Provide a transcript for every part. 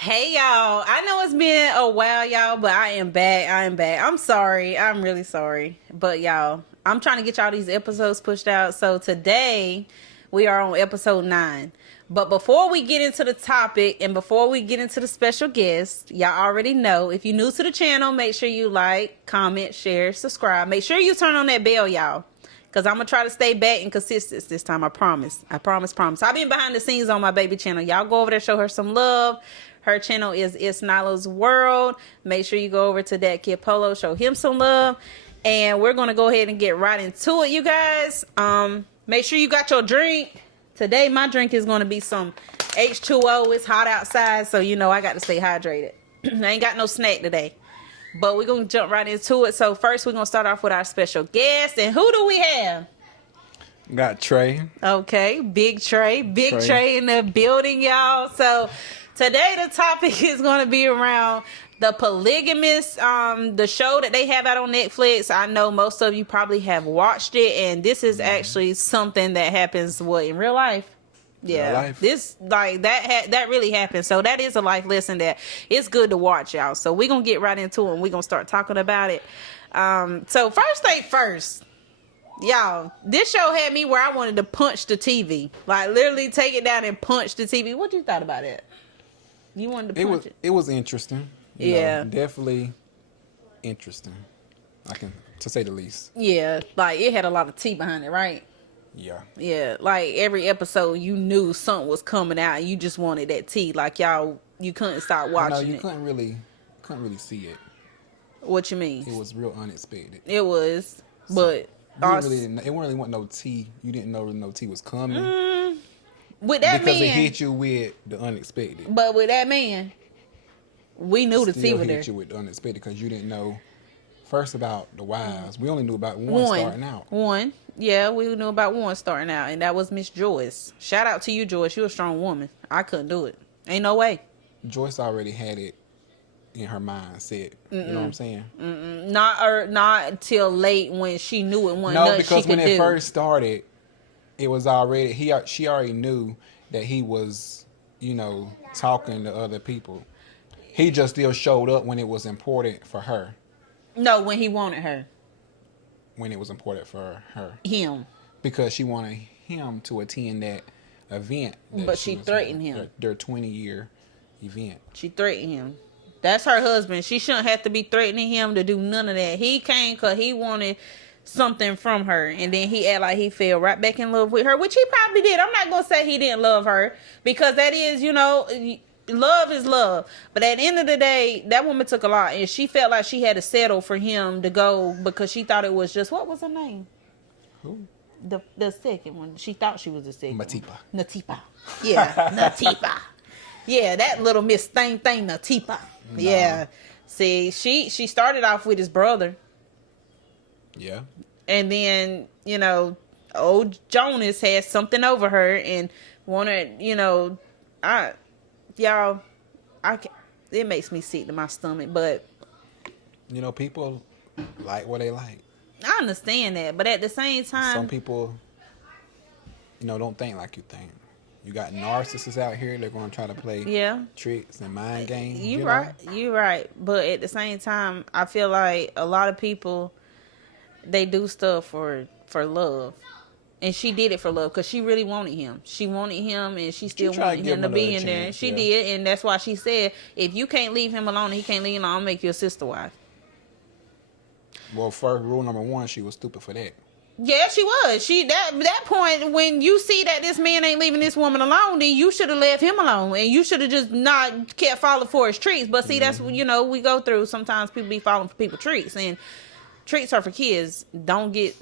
Hey y'all, I know it's been a while, y'all, but I am back. I'm sorry. I'm really sorry. But y'all, I'm trying to get y'all these episodes pushed out. So today we are on episode 9. But before we get into the topic and before we get into the special guest, y'all already know, if you're new to the channel, make sure you like, comment, share, subscribe. Make sure you turn on that bell, y'all. Because I'm going to try to stay back and consistent this time. I promise. I promise. I've been behind the scenes on my baby channel. Y'all go over there, show her some love. Her channel is It's Nyla's World. Make sure you go over to that kid Polo, show him some love. And we're going to go ahead and get right into it, you guys. Make sure you got your drink. Today, my drink is going to be some H2O. It's hot outside, so you know I got to stay hydrated. I ain't got no snack today. But we're going to jump right into it. So first, we're going to start off with our special guest. And who do we have? Got Trey. Okay, Big Trey. Big Trey in the building, y'all. So today, the topic is going to be around the Polygamist, the show that they have out on Netflix. I know most of you probably have watched it. And this is actually something that happens, in real life? Yeah, this that really happened. So that is a life lesson that it's good to watch, y'all. So we're gonna get right into it and we're gonna start talking about it. So first thing first, y'all, this show had me where I wanted to punch the TV, like literally take it down and punch the TV. What you thought about it? You wanted to punch it? It was interesting. Yeah, definitely interesting. To say the least. Yeah, like it had a lot of tea behind it, right? Yeah, like every episode you knew something was coming out and you just wanted that tea. Like y'all, you couldn't stop watching it. Couldn't really see it. What you mean? It was real unexpected. It was, but it really wasn't no tea. You didn't know no tea was coming. With that because man, it hit you with the unexpected. But with that man, we knew the tea was there. Hit you with the unexpected because you didn't know. First about the wives, we only knew about one starting out. Yeah, we knew about one starting out, and that was Miss Joyce. Shout out to you, Joyce. You're a strong woman. I couldn't do it. Ain't no way. Joyce already had it in her mind set. You know what I'm saying? Not until late when she knew it wasn't nothing she could do. No, because when it first started, it was already she already knew that he was, talking to other people. He just still showed up when it was important for her. No, when he wanted her. When it was important for her. Him. Because she wanted him to attend that event. But she threatened him. Their 20-year event. She threatened him. That's her husband. She shouldn't have to be threatening him to do none of that. He came because he wanted something from her. And then he acted like he fell right back in love with her, which he probably did. I'm not going to say he didn't love her. Because that is, love is love. But at the end of the day, that woman took a lot. And she felt like she had to settle for him to go because she thought it was just, what was her name? Who? The second one. She thought she was the second Natipa. Natipa. Yeah, Natipa. Yeah, that little Miss Thing, Natipa. No. Yeah. See, she started off with his brother. Yeah. And then, old Jonas had something over her and wanted, it makes me sick to my stomach, but people like what they like. I understand that, but at the same time, some people don't think like you think. You got narcissists out here, they're going to try to play tricks and mind games. You're right, but at the same time, I feel like a lot of people, they do stuff for love. And she did it for love because she really wanted him. She wanted him and she still wanted him to be in there. She did. And that's why she said, if you can't leave him alone and he can't leave you alone, I'll make you a sister wife. Well, first rule number 1, she was stupid for that. Yeah, she was. That point, when you see that this man ain't leaving this woman alone, then you should have left him alone. And you should have just not kept falling for his treats. But see, that's what, we go through. Sometimes people be falling for people's treats. And treats are for kids. Don't get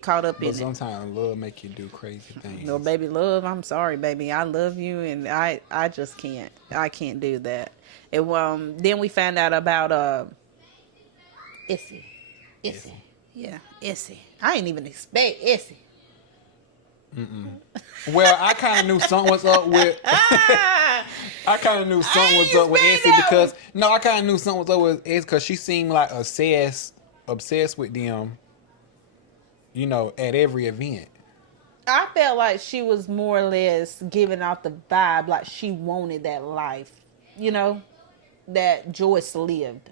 caught up in it. But sometimes love make you do crazy things. No, baby, love. I'm sorry, baby. I love you, and I just can't. I can't do that. And then we found out about Issy. Yeah, Issy. I didn't even expect Issy. Well, I kind of knew something was up with. I kind of knew something was up with Issy because I kind of knew something was up with Issy because she seemed like obsessed with them, at every event. I felt like she was more or less giving out the vibe like she wanted that life. that Joyce lived.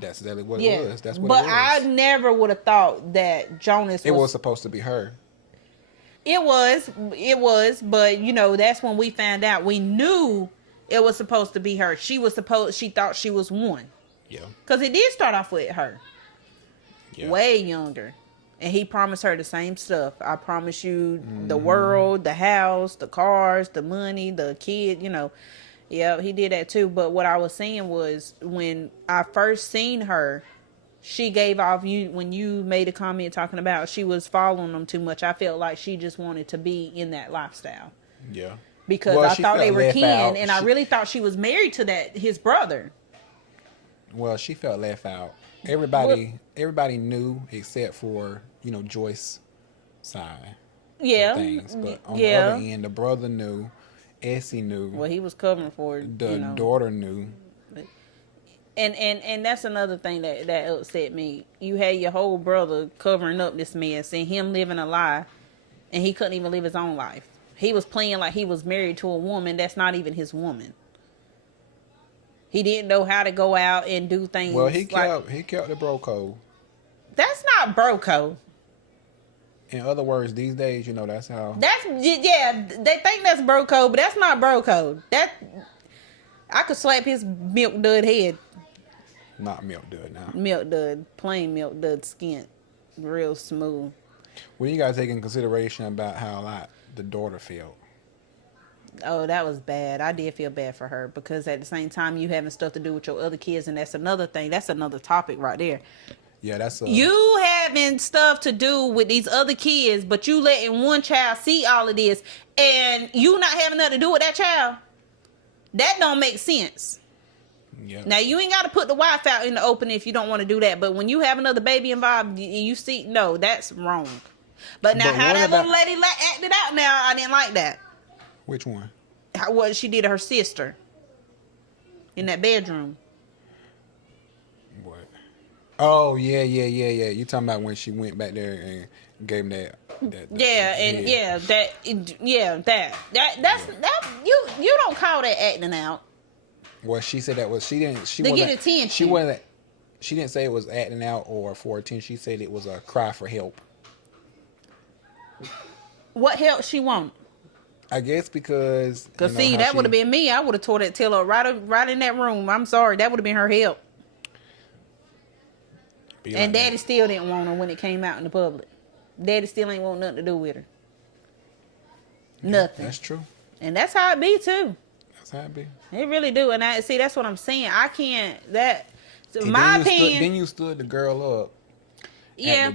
That's exactly what Yeah, it was. That's what but it was. I never would have thought that Jonas. It was supposed to be her. It was, but that's when we found out. We knew it was supposed to be her. She thought she was one. Yeah. Because it did start off with her. Yeah. Way younger. And he promised her the same stuff. I promise you the world, the house, the cars, the money, the kid, Yeah, he did that too. But what I was saying was when I first seen her, she gave off when you made a comment talking about she was following them too much. I felt like she just wanted to be in that lifestyle. Yeah. Because I thought they were kin, and I really thought she was married to his brother. Well, she felt left out. Everybody knew except for, Joyce's side. Yeah. Things. But on the other end, the brother knew, Essie knew. Well, he was covering for the daughter knew. And that's another thing that upset me. You had your whole brother covering up this mess and him living a lie, and he couldn't even live his own life. He was playing like he was married to a woman that's not even his woman. He didn't know how to go out and do things. Well, he kept the bro code. That's not bro code. In other words, these days, that's how. They think that's bro code, but that's not bro code. I could slap his milk dud head. Not milk dud now. Milk dud, plain milk dud skin, real smooth. Well, you gotta take in consideration about how the daughter felt. Oh, that was bad. I did feel bad for her because at the same time you having stuff to do with your other kids, and that's another thing. That's another topic right there. Yeah, that's you having stuff to do with these other kids, but you letting one child see all of this, and you not having nothing to do with that child. That don't make sense. Yep. Now, you ain't got to put the wife out in the open if you don't want to do that. But when you have another baby involved, you see, no, that's wrong. But now, how that little lady acted out now, I didn't like that. Which one? What she did to her sister in that bedroom. What? Oh, yeah. You talking about when she went back there and gave him that you don't call that acting out. Well, she said that was she didn't get attention. She didn't say it was acting out or for attention. She said it was a cry for help. What help she want? I guess because that would have been me. I would have told that Taylor right in that room. I'm sorry, that would have been her help. And Daddy still didn't want her when it came out in the public. Daddy still ain't want nothing to do with her. Nothing. That's true. And that's how it be too. That's how it be. It really do. And that's what I'm saying. I can't and my opinion. Then you stood the girl up. Yeah.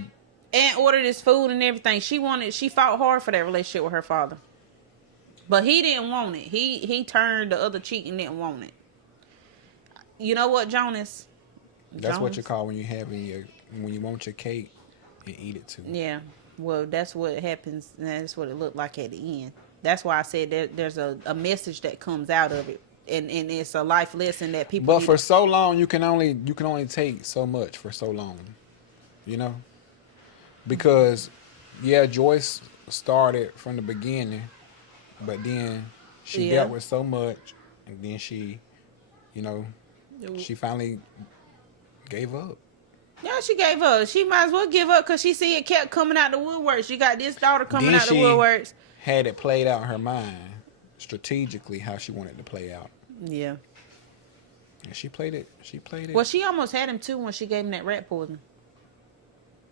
And ordered his food and everything. She fought hard for that relationship with her father. But he didn't want it. He turned the other cheek and didn't want it. You know what, Jonas? That's what you call when you want your cake and eat it too. Yeah. Well, that's what happens. And that's what it looked like at the end. That's why I said there's a message that comes out of it, and it's a life lesson that people. But for so long, you can only take so much for so long, because Joyce started from the beginning, but then she dealt with so much, and then she finally gave up. Yeah, she gave up. She might as well give up because she see it kept coming out the woodworks. She got this daughter coming out the woodworks. Had it played out in her mind strategically how she wanted to play out. Yeah. And she played it. Well, she almost had him too when she gave him that rat poison.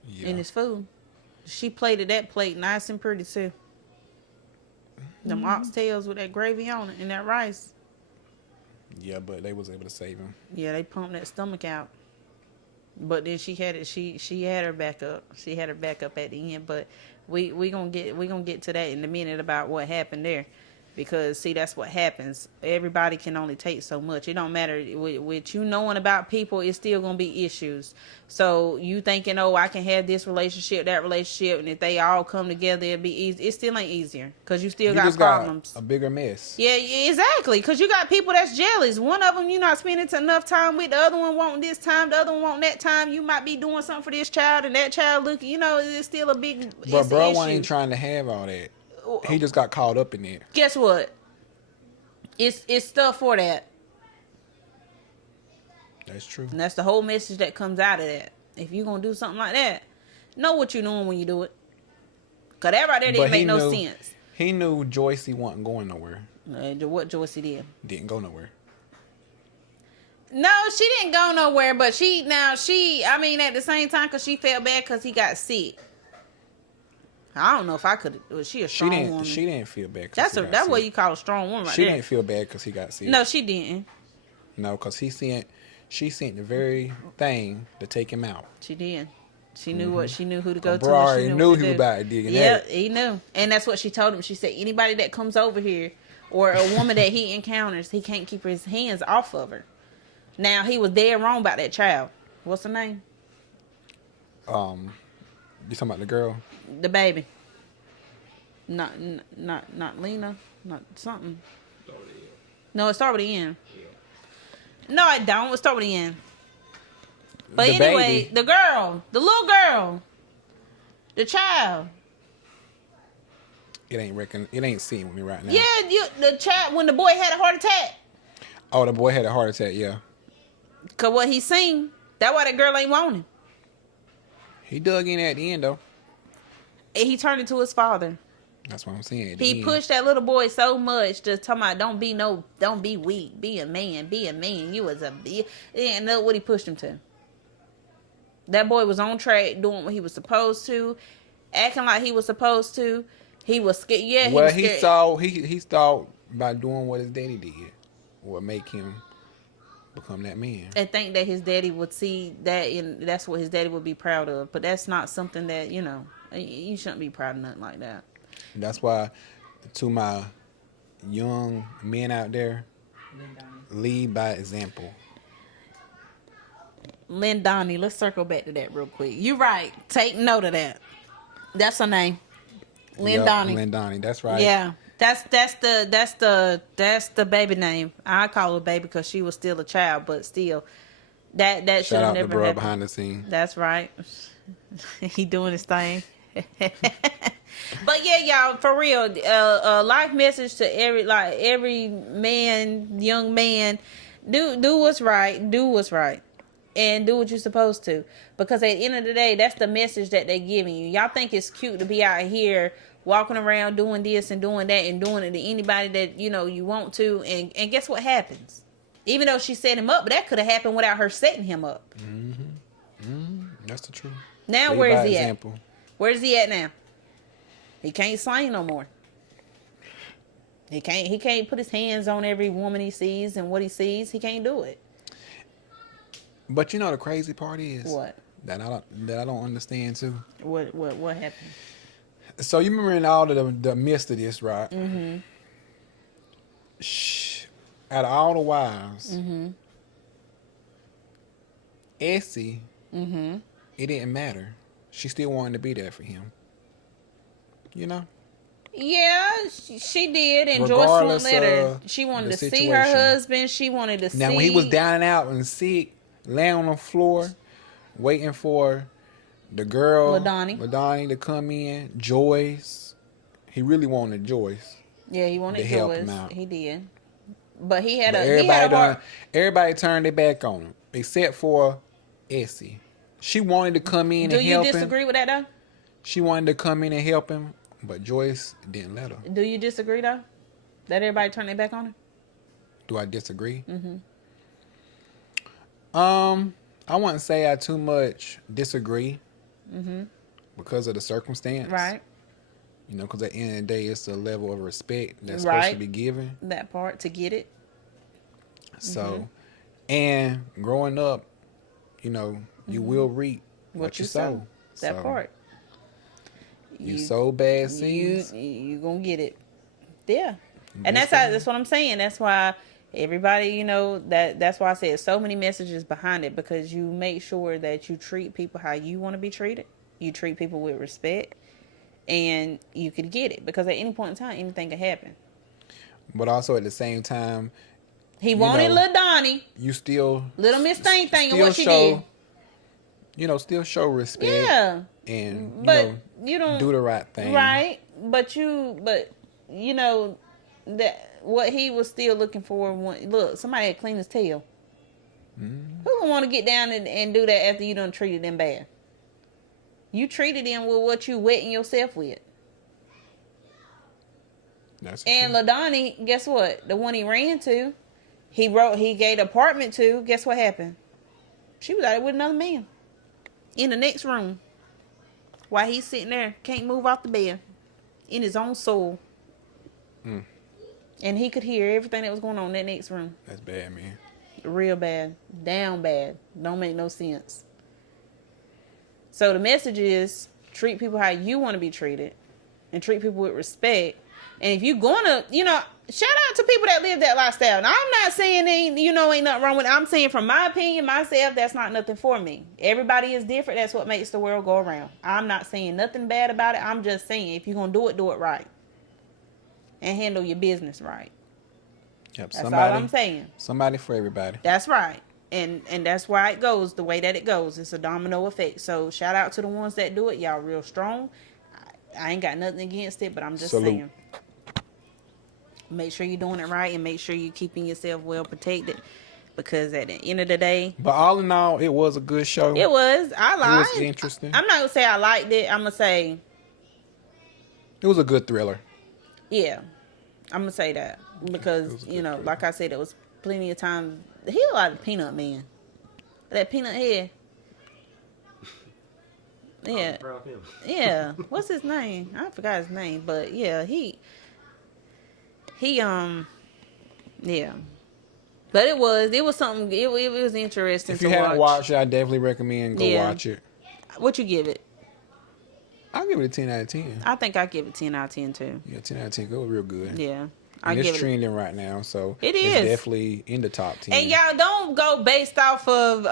Yeah. In his food. She plated that plate nice and pretty too. Them oxtails with that gravy on it and that rice. Yeah, but they was able to save him. Yeah, they pumped that stomach out. But then she had it. She had her back up. She had her back up at the end. But we gonna get to that in a minute about what happened there, because see, that's what happens. Everybody can only take so much. It don't matter with you knowing about people. It's still gonna be issues. So you thinking, oh, I can have this relationship, that relationship, and if they all come together, it'll be easy. It still ain't easier because you still got problems. Got a bigger mess. Yeah, exactly. Because you got people that's jealous. One of them you not spending enough time with. The other one wanting this time. The other one wanting that time. You might be doing something for this child, and that child looking. It's still a big. But bro ain't trying to have all that. He just got caught up in it. Guess what? It's stuff for that. That's true. And that's the whole message that comes out of that. If you're going to do something like that, know what you're doing when you do it. Because that right there didn't make no sense. He knew Joycey wasn't going nowhere. What Joycey did? Didn't go nowhere. No, she didn't go nowhere, but at the same time, because she felt bad because he got sick. I don't know if I could. Was she a strong woman? She didn't feel bad. That's what you call a strong woman, right? She there. didn't feel bad because he got sick. No, she didn't. No, because she sent the very thing to take him out. She did. She knew what she knew who to go to. Bro already knew he was about to dig in that. Yeah, he knew, and that's what she told him. She said anybody that comes over here or a woman that he encounters, he can't keep his hands off of her. Now he was dead wrong about that child. What's her name? You talking about the girl? The baby. Not Lena. Not something. No, it started with the N. No, I don't. It started with the N. But the anyway, baby. the girl, the little girl, the child. It ain't seen with me right now. Yeah, the child when the boy had a heart attack. Oh, the boy had a heart attack. Yeah. Cause what he seen, that's why that girl ain't want him. He dug in at the end though. And he turned into his father. That's what I'm saying. He pushed that little boy so much to talking about don't be weak, be a man. You was and look what he pushed him to. That boy was on track doing what he was supposed to, acting like he was supposed to. He was scared. Yeah, well, he was scared. he thought by doing what his daddy did would make him become that man. And think that his daddy would see that, and that's what his daddy would be proud of. But that's not something that, you shouldn't be proud of nothing like that. That's why, to my young men out there, lead by example. Lynn Donnie, let's circle back to that real quick. You're right. Take note of that. That's her name. Lynn Donnie. Lynn Donnie, that's right. Yeah. That's the baby name. I call her baby because she was still a child, but still, that should have Shout out never to bro happened. behind the scene. That's right. He doing his thing. But yeah, y'all, for real, life message to every man, young man, do what's right, and do what you're supposed to. Because at the end of the day, that's the message that they're giving you. Y'all think it's cute to be out here walking around doing this and doing that and doing it to anybody that you want to, and guess what happens? Even though she set him up, but that could have happened without her setting him up. That's the truth. Now Lead where by is he example. at? Where's he at now? He can't slang no more. He can't put his hands on every woman he sees and what he sees. He can't do it. But the crazy part is What? that I don't understand too. What happened? So you remember in all of the midst of this, right? Mm-hmm. Out of all the wives, Mm-hmm. Essie, Mm-hmm. it didn't matter. She still wanted to be there for him. Yeah, she did, and Joyce Regardless wouldn't let her. of She wanted the to see situation. her husband. She wanted to see. Now when he was down and out and sick, laying on the floor, waiting for the girl, LaDonnie to come in, Joyce. He really wanted Joyce. Yeah, he wanted to help Joyce. him out. He did, but he had everybody turned their back on him except for Essie. She wanted to come in and help him. Do you disagree with that though? She wanted to come in and help him, but Joyce didn't let her. Do you disagree though? That everybody turned their back on her? Do I disagree? Mm-hmm. I wouldn't say I too much disagree. Mm-hmm. Because of the circumstance. Right. Because at the end of the day, it's a level of respect that's Right. supposed to be given. That part to get it. So, and growing up, you will reap what you sow. That So, part. You sow bad seeds. You gonna get it. Yeah. And that's what I'm saying. That's why everybody, that's why I said so many messages behind it, because you make sure that you treat people how you want to be treated. You treat people with respect, and you could get it, because at any point in time, anything can happen. But also at the same time, he wanted Lil Donnie. You still Little Miss Thing and what she did. Still show respect. Yeah. And but you don't do the right thing. Right. But that what he was still looking for. Look, somebody had cleaned his tail. Who gonna want to get down and do that after you done treated them bad? You treated them with what you wetting yourself with. That's And true. LaDonnie, guess what? The one he ran to, he gave the apartment to. Guess what happened? She was out there with another man in the next room while he's sitting there, can't move off the bed in his own soul. And he could hear everything that was going on in that next room. That's bad, man. Real bad. Down bad. Don't make no sense. So the message is treat people how you want to be treated and treat people with respect. And if you're going to, shout out to people that live that lifestyle. Now, I'm not saying ain't nothing wrong with it. I'm saying from my opinion, myself, that's not nothing for me. Everybody is different. That's what makes the world go around. I'm not saying nothing bad about it. I'm just saying if you're going to do it right. And handle your business right. Yep, That's all I'm saying. Somebody for everybody. That's right. And that's why it goes the way that it goes. It's a domino effect. So shout out to the ones that do it. Y'all real strong. I ain't got nothing against it, but I'm just saying. Make sure you're doing it right and make sure you're keeping yourself well protected. Because at the end of the day. But all in all, it was a good show. It was. I liked it. It was interesting. I'm not going to say I liked it. I'm going to say. It was a good thriller. Yeah. I'm going to say that. Because, like I said, there was plenty of times. He looked like a peanut man. That peanut head. Yeah. Yeah. What's his name? I forgot his name. But, yeah, he, yeah. But it was something, it was interesting to watch. If you haven't watched it, I definitely recommend go watch it. What you give it? I'll give it a 10 out of 10. I think I give it 10 out of 10 too. Yeah, 10 out of 10. Go real good. Yeah. And it's trending right now, so it is. It's definitely in the top 10. And y'all don't go based off of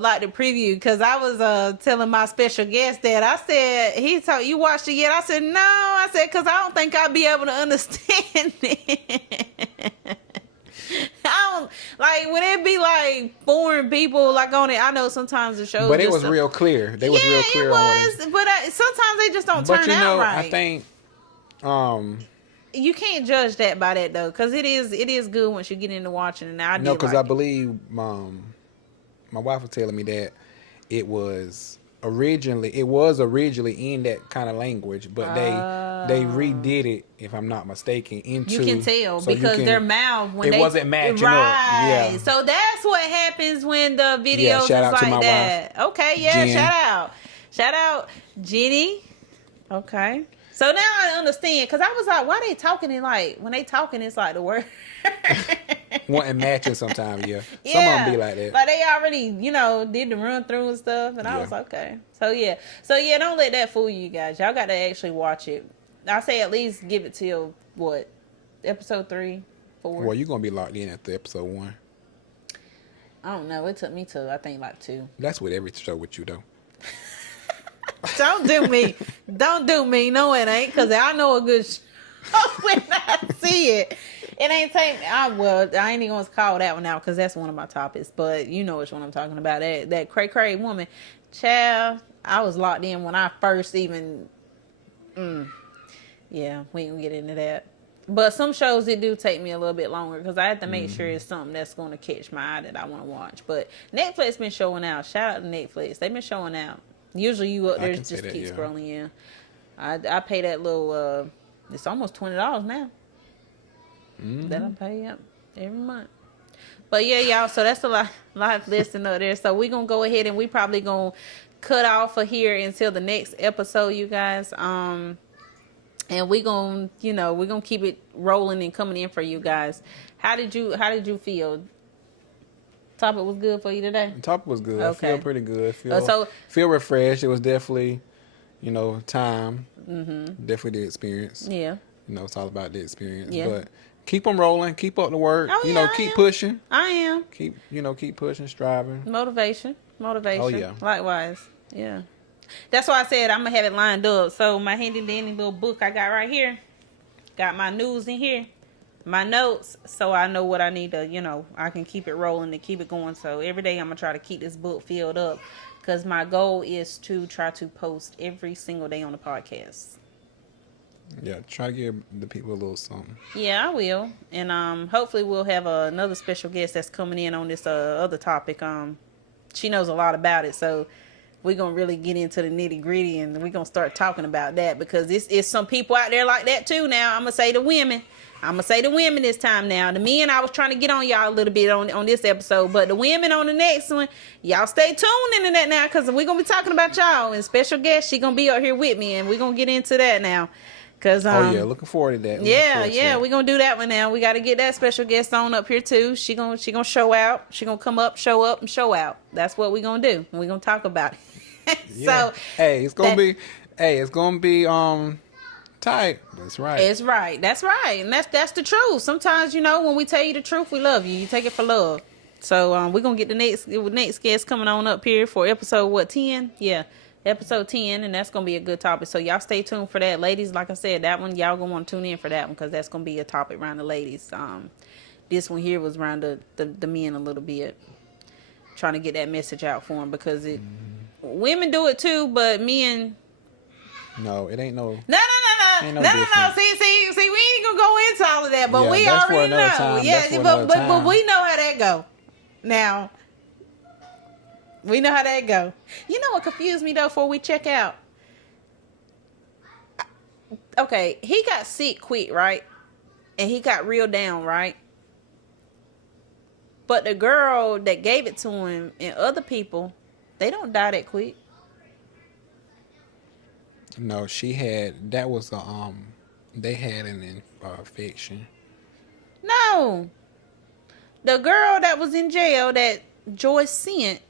like the preview, because I was telling my special guest that I said, he told you watched it yet? I said no. I said because I don't think I'll be able to understand it. I don't like when it be like foreign people like on it. I know sometimes the show, but it was real clear. They was real clear. It was, on what but sometimes they just don't turn out right. I think you can't judge that by that though, because it is good once you get into watching. And I because I believe my wife was telling me that it was originally in that kind of language, but they redid it, if I'm not mistaken, into you can tell because their mouth when it wasn't matching right. up. Yeah. So that's what happens when the videos is shout out to like my that. wife, okay, yeah, Jen. shout out, Jenny. Okay. So now I understand, because I was like, why they talking in like, when they talking, it's like the word. Wanting matching sometimes, yeah. Some of them be like that. Like they already, did the run through and stuff, and I was like, okay. So yeah, don't let that fool you guys. Y'all got to actually watch it. I say at least give it till, what, episode 3, 4? Well, you're going to be locked in after episode 1. I don't know. It took me to, I think, like 2. That's with every show with you, though. Don't do me. Don't do me. No, it ain't. Because I know a good show when I see it. It ain't take me. I ain't even going to call that one out because that's one of my topics. But you know which one I'm talking about. That cray woman. Child, I was locked in when I first even... Yeah, we ain't gonna get into that. But some shows, it do take me a little bit longer because I have to make sure it's something that's going to catch my eye that I want to watch. But Netflix been showing out. Shout out to Netflix. They've been showing out. Usually you up there just keep scrolling, yeah. I pay that little, it's almost $20 now. That I pay up every month. But yeah, y'all, so that's a live listing up there. So we going to go ahead and we probably going to cut off for here until the next episode, you guys. And we going to, we're going to keep it rolling and coming in for you guys. How did you feel? Topic was good for you today? The topic was good. Okay. I feel pretty good. Feel refreshed. It was definitely, time. Definitely the experience. Yeah. It's all about the experience. Yeah. But keep them rolling. Keep up the work. Oh, yeah, keep pushing. I am. Keep pushing, striving. Motivation. Oh, yeah. Likewise. Yeah. That's why I said I'm going to have it lined up. So my handy dandy little book I got right here. Got my news in here. My notes, so I know what I need to, I can keep it rolling and keep it going. So every day I'm going to try to keep this book filled up because my goal is to try to post every single day on the podcast. Yeah, try to give the people a little something. Yeah, I will. And hopefully we'll have another special guest that's coming in on this other topic. She knows a lot about it, so we're gonna really get into the nitty gritty, and we're gonna start talking about that, because it's some people out there like that too. Now I'm gonna say the women. I'm gonna say the women this time. Now the men, I was trying to get on y'all a little bit on this episode, but the women on the next one, y'all stay tuned into that now, because we're gonna be talking about y'all, and special guest, she gonna be up here with me, and we're gonna get into that now. Cause oh yeah, looking forward to that. Yeah, we're gonna do that one now. We got to get that special guest on up here too. She gonna show out. She gonna come up, show up, and show out. That's what we gonna do. We gonna talk about it. Yeah. So hey, it's gonna be tight. That's right. It's right. That's right, and that's the truth. Sometimes, when we tell you the truth, we love you. You take it for love. So we're gonna get the next guest coming on up here for episode 10? Yeah. Episode 10, and that's gonna be a good topic. So y'all stay tuned for that, ladies. Like I said, that one y'all gonna want to tune in for that one, because that's gonna be a topic around the ladies. This one here was around the men a little bit, trying to get that message out for them, because women do it too, but men. No, it ain't no. No. Ain't No. different. See, we ain't gonna go into all of that, but Yeah, we that's for already another know. time. Yeah, That's for but another time. we know how that go. Now. We know how that go. You know what confused me though before we check out? Okay, he got sick quick, right? And he got real down, right? But the girl that gave it to him and other people, they don't die that quick. No, that was they had an infection. No. The girl that was in jail that Joyce sent.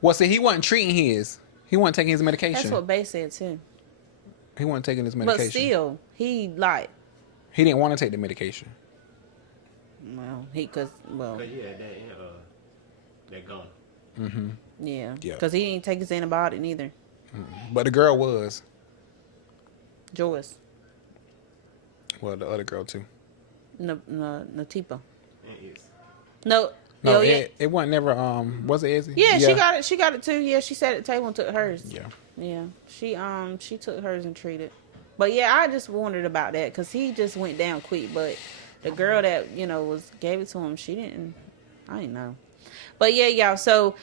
Well, see, he wasn't treating his. He wasn't taking his medication. That's what Bay said too. He wasn't taking his medication. But still, he didn't want to take the medication. Well, because yeah, that gone. Mm-hmm. yeah, Yeah. because he didn't take his antibiotic neither. But the girl was. Joyce, Well, the other girl too. Natipa. It is. No, No, yeah. it wasn't never. Was it Izzy? Yeah, she got it. She got it too. Yeah, she sat at the table and took hers. Yeah. Yeah, she took hers and treated. But yeah, I just wondered about that, because he just went down quick. But the girl that gave it to him, she didn't. I didn't know. But yeah, y'all. So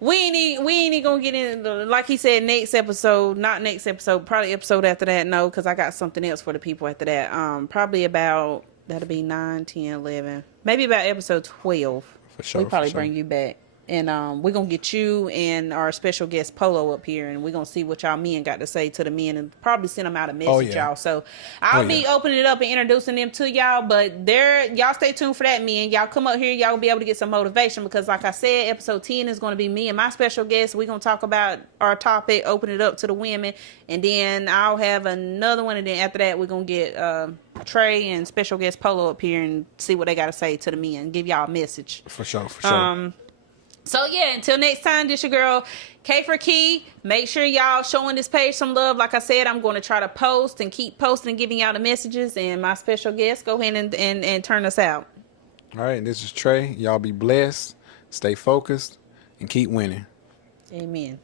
we ain't gonna get into, like he said, next episode. Not next episode. Probably episode after that. No, because I got something else for the people after that. Probably about, that'll be 9, 10, 11, maybe about episode 12. For sure. We probably bring you back. And we're going to get you and our special guest Polo up here, and we're going to see what y'all men got to say to the men, and probably send them out a message, y'all. So I'll be opening it up and introducing them to y'all, but y'all stay tuned for that, men. Y'all come up here, y'all will be able to get some motivation, because like I said, episode 10 is going to be me and my special guest. We're going to talk about our topic, open it up to the women, and then I'll have another one, and then after that, we're going to get Trey and special guest Polo up here and see what they got to say to the men, give y'all a message. For sure. So yeah, until next time, this your girl K for Key. Make sure y'all showing this page some love. Like I said, I'm going to try to post and keep posting and giving y'all the messages. And my special guest, go ahead and turn us out. All right, this is Trey. Y'all be blessed, stay focused, and keep winning. Amen.